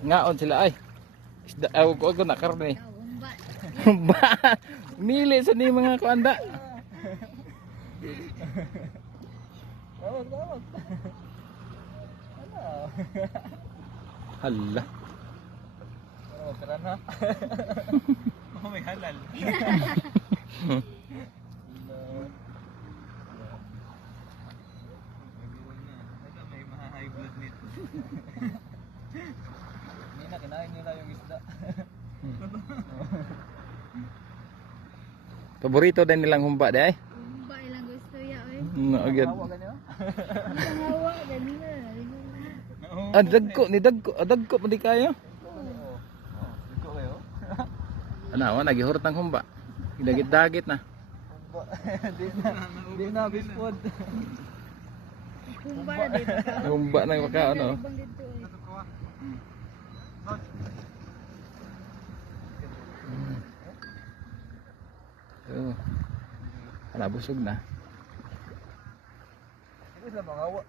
Ngaon sila ay. Isda ko na karne. Umba. Ba. Mili sa ni mga kuanda. Tawag, tawag. Ano? Hala. Oh, tara na. Oh, may halal. May maha-high blood nito. Hindi na, kinain nila yung isda. Paborito din nilang humba di ay. Umba ilang gusto ya oy. Agad. Hawa ganyan. Ang hawa dali na. Dagko pa di kayo. Ito kayo. Ano, nagihurot ng humba. Dagit-dagit na. Di na, bispod. Umba na dito ka. Humba na baka ano. Ibang dito eh. Oh. Ala busog na. Ito sila mga hawa.